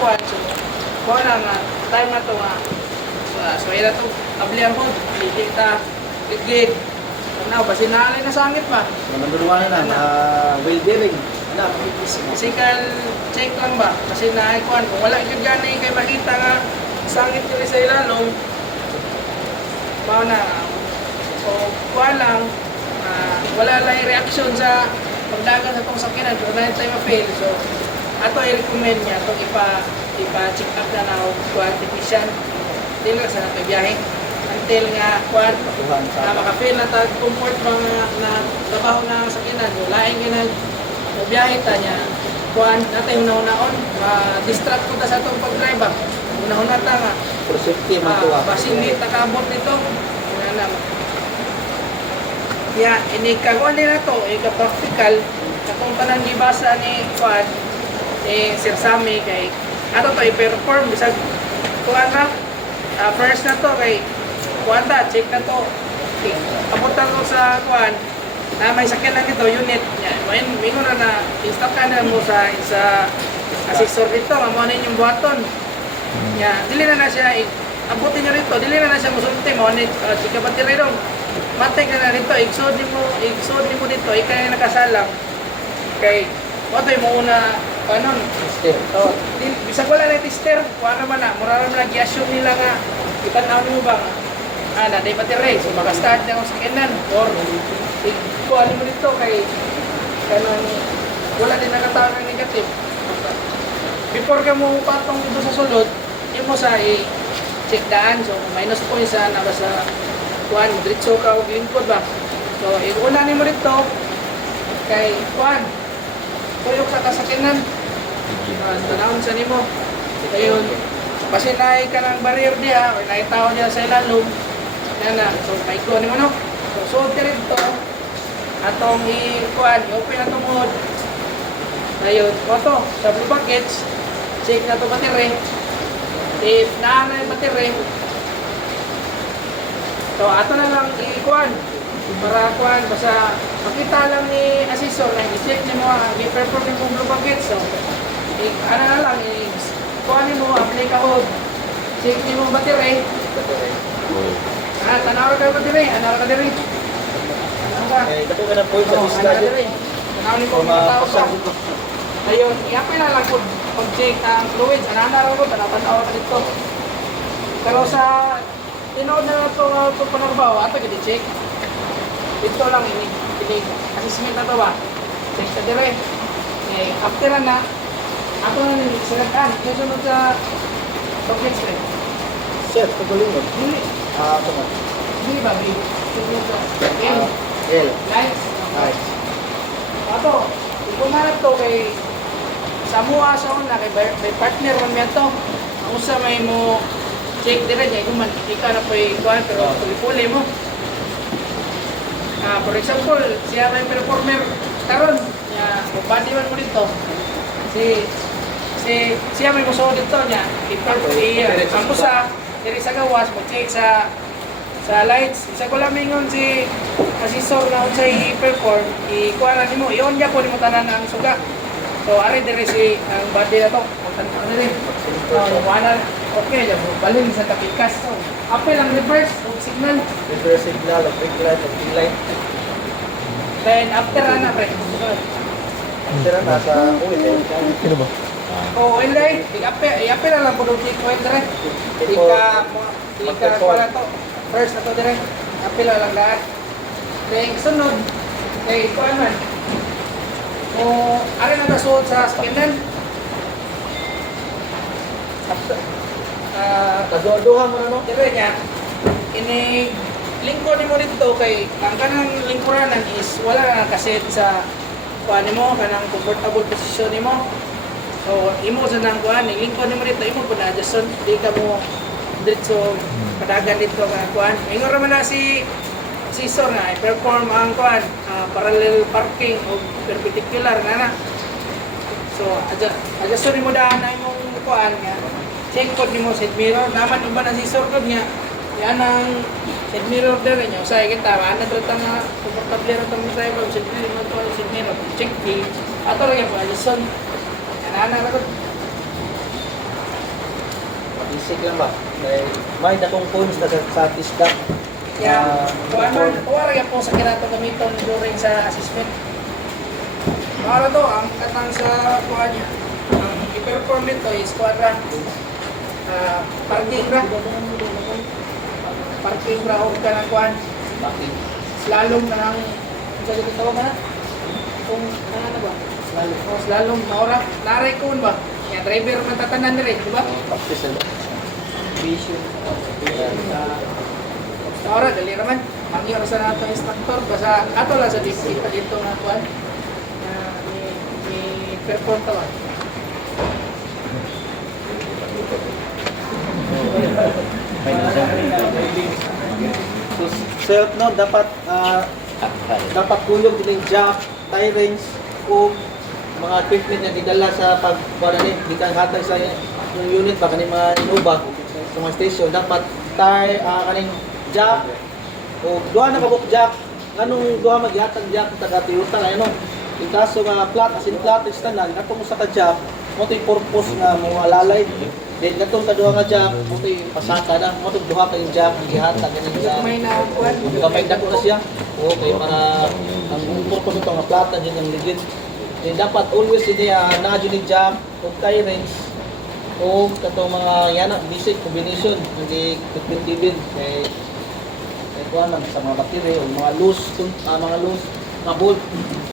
kuan so kuha na nga time na to nga so ila to abliar mo hindi ta gigit ano ba sinalay na sangit pa Manduruan na wheel bearing. Ano, physical check lang ba kasi na kuan kung wala gyud gani kay makita nga sangit diri sa ilalom mao na so kuha lang wala lang yung reaction sa pagdagan sa itong sakyanan so na tayo ma-fail so ato i-recommend niya itong ipa-check up na na kuha technician until sa nato biyahe until nga kuha maka-fail na tag comfort mga na trabaho na sakyanan so laing ginag biyahe ta niya kuha natin una-unaon ma-distract ko ta sa itong pag-drive una-una ta nga for safety man to. basin di takabot nito ya ini kagawin nila to ika-practical katong tanan gibasa ni Juan Sir Sammy kay ato to i-perform bisag kuan na first na to kay kuan ta check na to abutan ko sa kuan na may sakyan lang dito unit yan mingon na install ka na mo sa assessor dito amo na yung buhaton ya dili na siya abutin niyo rito dili na siya musulti mo ni chika battery dong matay ka na rito, iksod mo dito, ikay nakasalang. Kay, watoy mo una, panon? Tester. So, bisag wala na tester, kuha naman na, mura naman lagi assume nila nga, ipanaw mo ba nga, naday battery, so maka-start na akong sakinan, or, kuha mo dito, kay, kanang, wala din nakatawag ng negative. Before ka mo patong dito sa sulod, yun mo sa i-check daan, so minus points na ba sa kuan diretso ka og lingkod ba so iuna nimo dito kay kuan tuyok sa kasakinan tanawon sa nimo ayon pasinay ka ng barrier diha may naitaw diha sa ilalom yan na so maiko nimo no so suod ka rito atong i-kuan i-open na tungod ayon oto sa blue buckets check na to battery if naanay battery so, ato na lang i-kuan para kuan basta makita lang ni assessor na i-check niyo mo ang i-perform yung blue bucket so ano na lang kuan mo apply ka hod check niyo mo battery tanaw ka battery ano ka diri ano ka Dato ka na point sa discard. tanaw ni ko mga tao ayun i-apply na lang pag check ang fluids ano na ro ko tanaw ka dito pero sa tinood na ito panarbaho, ato gini check. Dito lang ini assessment na to ba? Check ka dire. After na, ato na nini sinakan. Kasunod sa topics rin. Set, pagulingod. Dili. Ito na. Dili ba? Sunod sa L. Lights. Nice. Ato, kung na to kay Samoa sa una, kay partner man yan to. Ang usa may mo check dire niya kung man ika na po ikuan pero puli mo for example siya may performer karon niya body man mo dito siya may musuo dito niya ang usa diri sa gawas mo check sa lights isa ko lang mingon si assessor na unsay i-perform ikuan na nimo iyon niya po nimo tanan ang suga so ari dire si ang body na to ano din wala okay, balin sa tapikas. So, apel ang reverse o signal. Reverse signal, brake light, green light. Then, after na, pre. After na, sa ulit. Ano ba? O, oil light. I-apel na lang po ng check oil dire. Ika, wala to. First na to dire. Apel na lang lahat. Then, sunod. Okay, ito naman. O, ano na nasuot sa skinan? Kaduha mo na no? Dire niya, ini lingkod mo dito kay ang kanang lingkuranan is wala na kaset sa kuan mo kanang comfortable position nimo. So imo sa nang kuan lingkod mo dito imo pud adjust di ka mo diretso padagan dito ka kuan. Ingon ra man na si sisor na i-perform ang kuan parallel parking o perpendicular na. So adjust mo daan na imong kuan nga check code nimo side mirror naman uban ang sensor code niya yan ang side mirror dire niya usay kita ana trata nga comfortable ra tong driver side mirror mo to side mirror check di ato ra gyud adjust yan ana ra gud basic lang ba? Kaya may dakong points na sa TISDA. Kaya, kuwari po sa kinato gamiton during sa assessment. Para to, ang katang sa kuha niya, ang i-perform nito is kuha parking ra. Parking ra o ka ng kuha. Slalom na ng, sa dito tawag na? Kung ano ba? Slalom. O, slalom, maura. Naray ko ba? Kaya driver man tatanan rin, di ba? Practice lang. Vision. Maura, dali naman. Ang iyo sa nato instructor, basta ato lang sa dito nga kuha. Perform tawag. So, self no dapat dapat kulog din yung jack, tie rings o mga equipment na gidala sa pagkuha ni gikan hatag sa yung unit ba kaning mga Innova sa mga station dapat tie kaning jack o duha na kabuk jack nganong duha maghatag jack taga Toyota na ano yung kaso nga flat as in flat is tanan atong usa ka jack mo to yung purpose nga mo alalay then katong kaduha nga jack mo to yung pasaka na mo to duha ka yung jack ang gihatag kaning jack May na kuha. gamay dako na siya. Okay, para ang purpose nito nga plata din ang ligid. Then dapat always din na ni jam o tie rings o katong mga yana basic combination hindi compatible kay kuha lang sa mga battery o mga loose mga bolt